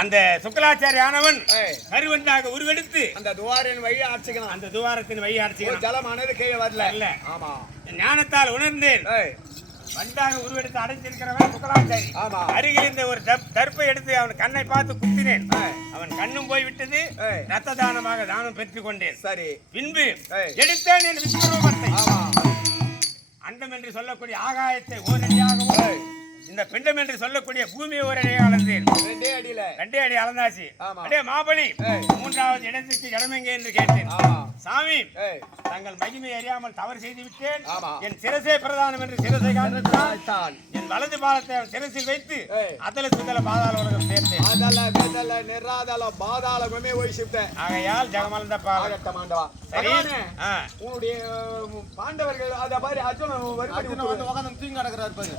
அந்த சுக்கலாச்சாரி ஆனவன் கருவண்டாக உருவெடுத்து அந்த துவாரின் வழி ஆட்சிக்கலாம். அந்த துவாரத்தின் வழி ஆட்சிக்கலாம். ஜலமானது கீழே வரல. இல்ல. ஆமா. ஞானத்தால் உணர்ந்தேன். வண்டாக உருவெடுத்து அடைஞ்சிருக்கிறவன் சுக்கலாச்சாரி. அருகில் இருந்த ஒரு தர்ப்பை எடுத்து அவன் கண்ணை பார்த்து குத்தினேன். அவன் கண்ணும் போய் விட்டது. ரத்த தானமாக தானம் பெற்றுக் கொண்டேன். சரி. பின்பு எடுத்தேன் என் விஸ்வரூபத்தை. அண்டம் என்று சொல்லக்கூடிய ஆகாயத்தை ஓரடியாகவும் இந்த பிண்டம் என்று சொல்லக்கூடிய பூமியை ஓரடியாக அளந்தேன். ரெண்டே அடி அளந்தாச்சு. அடே மாபலி, மூன்றாவது இடத்துக்கு இடமெங்க என்று கேட்டேன். சாமி, தங்கள் மகிமை அறியாமல் தவறு செய்து விட்டேன். என் சிரசே பிரதானம் என்று சிரசை காண்பித்தால் என் வலது பாலத்தை அவன் சிரசில் வைத்து அதல சுதல பாதாள உலகம் சேர்த்தேன். ஆகையால் ஜெகமலந்த பாகமாண்டவா. சரி, உன்னுடைய பாண்டவர்கள் அத மாதிரி அர்ஜுனன் உட்கார்ந்து தூங்கி கிடக்கிறார் பாரு.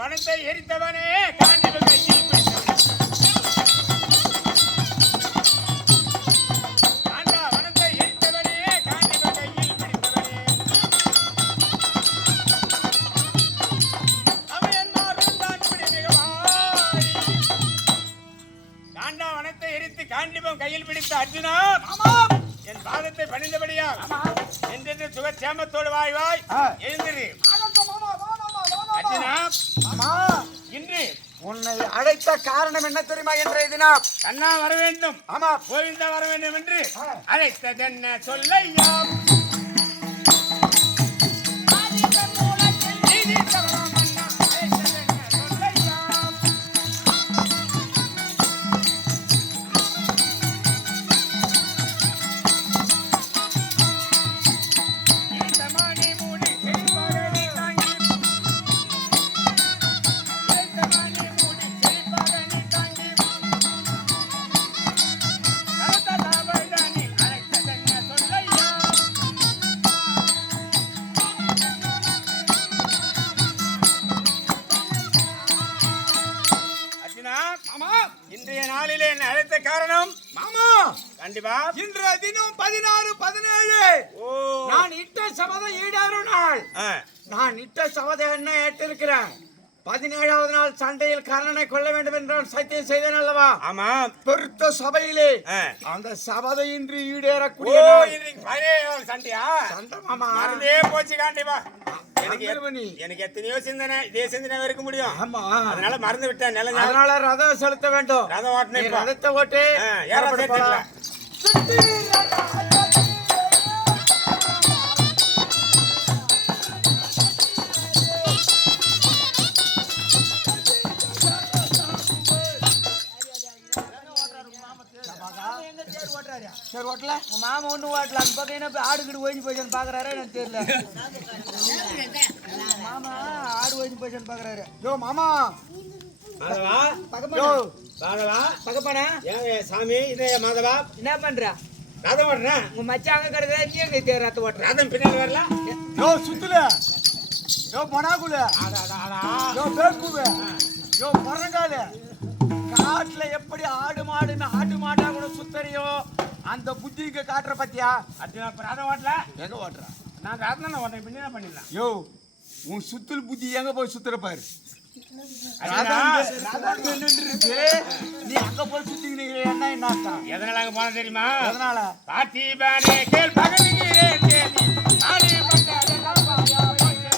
வனத்தை எரித்தவனே காண்டிபன் கையில் கையில் பிடித்த அர்ஜுனா, என் பாதத்தை பணிந்தபடியா என்றென்று சுகச்சேமத்தோடு வாய் எழுந்திரு. அர்ஜுனா, இன்று உன்னை அழைத்த காரணம் என்ன தெரியுமா? என்றைய தினம் கண்ணா வர வேண்டும், ஆமா கோவிந்தா வர வேண்டும் என்று அழைத்ததென்ன சொல்லையா? இன்றைய நாளிலே என்ன அழைத்த காரணம் மாமா? கண்டிப்பா இன்றைய தினம் 16-17 நான் இட்ட சபதம் ஈடேறும் நாள். நான் இட்ட சபதம் என்ன ஏற்றிருக்கிறேன். 17வது நாள் சண்டையில் கர்ணனை கொல்ல வேண்டும் என்றால் சத்தியம் செய்தேன் அல்லவா? ஆமா. பெருத்த சபையிலே அந்த சபதம் இன்று ஈடேறக்கூடிய சண்டையா? சண்டை மாமா மறந்தே போச்சு. காண்டிப்பா எனக்கு எத்தனையோ சிந்தனை, இதே சிந்தனை இருக்க முடியும். ஆமா, அதனால மறந்து விட்டேன். அதனால ரதம் செலுத்த வேண்டும். ரதம் ஓட்டணும். ரதத்தை ஓட்டு சரி ஓட்டல. மாமா ஒண்ணு ஓட்டல. அந்த பக்கம் ஆடுகிட்டு ஓய்ஞ்சு போயிடுன்னு பாக்குறாரு. எனக்கு தெரியல. மாமா ஆடு ஓய்ஞ்சு போயிடுன்னு பாக்குறாரு. யோ மாமா சாமி, இதே மாதவா என்ன பண்ற? ரதம் ஓட்டுறேன். உங்க மச்சாங்க கிடையாது. நீ எங்க ரத்தம் ஓட்டுற? ரதம் பின்னாடி வரல. யோ சுத்துல, யோ மனாகுல, யோ பேக்குவ, யோ மரங்கால. காட்டுல எப்படி ஆடு மாடா கூட சுத்தறியோ அந்த புத்திக்கு காட்டுற பத்தியா? அர்ஜுனா, ரதம் ஓட்டல. எங்க ஓட்டுற? நான் ரதம் ஓட்டேன். பின்னா பண்ணிடலாம். யோ உன் சுத்தல் புத்தி எங்க போய் சுத்துற பாரு. நீ அங்க போய் சுத்திங்க என்ன? எதனால அங்க போன தெரியுமா? எதனால? பார்த்திபனே கேள் பகலுகிறேன் தேவி ஆடி பட்டாலே பாயா போச்சே.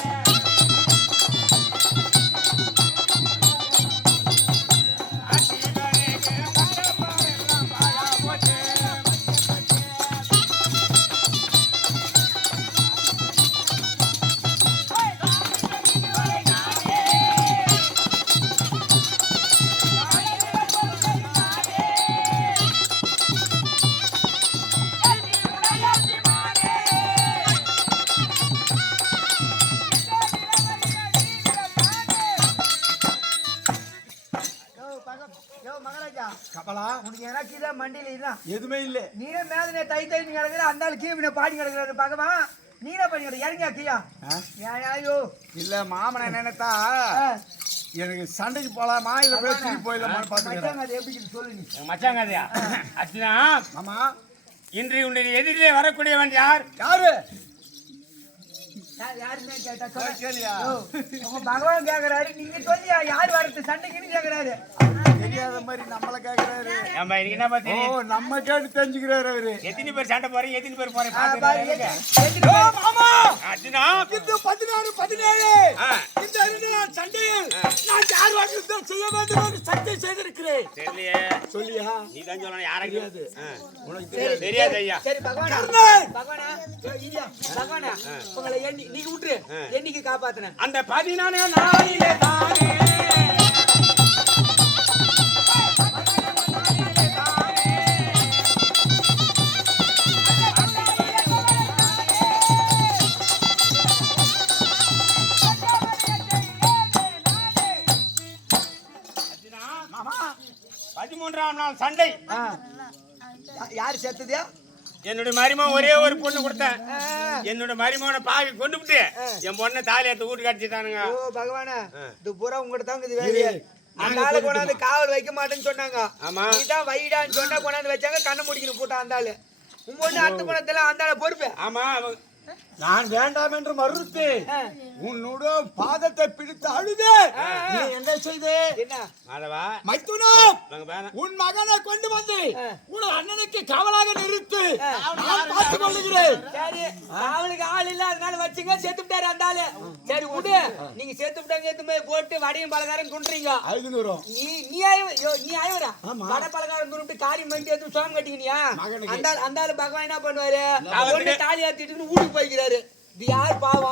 பார்த்திபனே கேள் பகலுகிறேன் பாயா போச்சே. பழம் உனக்கு எனக்கு இதான் மண்டியில இதான் எதுவுமே இல்ல. நீனே மேதனே தை தைன்னு கிடக்குற அந்த ஆள் கீழே பாடி கிடக்குறாரு பகவான் நீனே பண்ணி இறங்கியா கீழா ஐயோ இல்ல மாமனை நினைத்தா எனக்கு சண்டைக்கு போலாமா இல்ல போய் திருப்பி போயிடலாமான்னு பாத்துக்கிறேன். அது எப்படி சொல்லு நீ மச்சான் கதையா அர்ஜுனா ஆமா இன்று உன்னுடைய எதிரிலே வரக்கூடியவன் யார்? யாரு யாருமே கேட்டா சொல்ல கேளியா உங்க பகவான் கேக்குறாரு நீங்க சொல்லியா யார் வரது சண்டைக்குன்னு கேக்குறாரு தெரியாத மாதிரி நம்மள கேக்குறாரு. நம்ம இன்னைக்கு என்ன பத்தி நம்ம கேட்டு தெரிஞ்சுக்கிறாரு அவரு. எத்தனை பேர் சண்டை போறீங்க எத்தனை பேர் போறீங்க பாரு, பாத்து மாமா அர்ஜுனா இது 16 17 இந்த இரண்டு நாள் சண்டையில் நான் யார் வாக்குதான் செய்ய வேண்டும் என்று சத்தியம் செய்திருக்கிறேன். தெரியலையே சொல்லியா நீ தான் சொல்லணும் யாருக்கு தெரியாது. உனக்கு தெரியாது ஐயா சரி பகவானா கர்ணன்! பகவானா இல்லையா பகவானா உங்களை நீங்க விட்டுரு என்னைக்கு காப்பாத்துனேன் அந்த 14 நாளிலே தானே மாமா 13ஆம் நாள் சண்டை யாரு செத்துதியா என்னுடைய மருமகன் ஒரே ஒரு பொண்ணு கொடுத்தேன் என்னோட மருமகனை பாவி கொண்டு விட்டு என் பொண்ணை தாலி எடுத்து வீட்டு கடிச்சிட்டானுங்க ஓ பகவானா இது பூரா உங்ககிட்ட தான் இருக்குது வேலையே அந்த ஆளு கொண்டாந்து காவல் வைக்க மாட்டேன்னு சொன்னாங்க ஆமா நீதான் வைடான்னு சொன்னா கொண்டாந்து வச்சாங்க கண்ணை முடிக்கணும் போட்டா அந்த ஆளு உங்க ஒண்ணு அடுத்த குணத்துல அந்த ஆளு பொறுப்பு ஆமா நான் வேண்டாம் என்று மறுத்து உன்னோட பாதத்தை பிடித்து அழுது நீ என்ன செய்தே என்ன மாதவா மைத்துனா நாங்க வேணாம் உன் மகனை கொண்டு வந்து உன் அண்ணனுக்கு காவலாக நிறுத்து நான் பார்த்துக் கொள்ளுகிறேன். சரி காவலுக்கு ஆள் இல்ல அதனால வச்சுங்க செத்துட்டாரு அந்த ஆளு சரி விடு நீங்க செத்துட்டாங்க எத்து போய் போட்டு வடையும் பலகாரம் துண்டுறீங்க 500 நீ ஆயவரா வடை பலகாரம் துண்டு காரியம் பண்ணி எடுத்து சோம் கட்டிக்கினியா அந்த ஆளு பகவான் என்ன பண்ணுவாரு ஒண்ணு தாலி ஏத்திட்டு வீட்டுக்கு போய்க்கிறாரு இது யார் பாவம்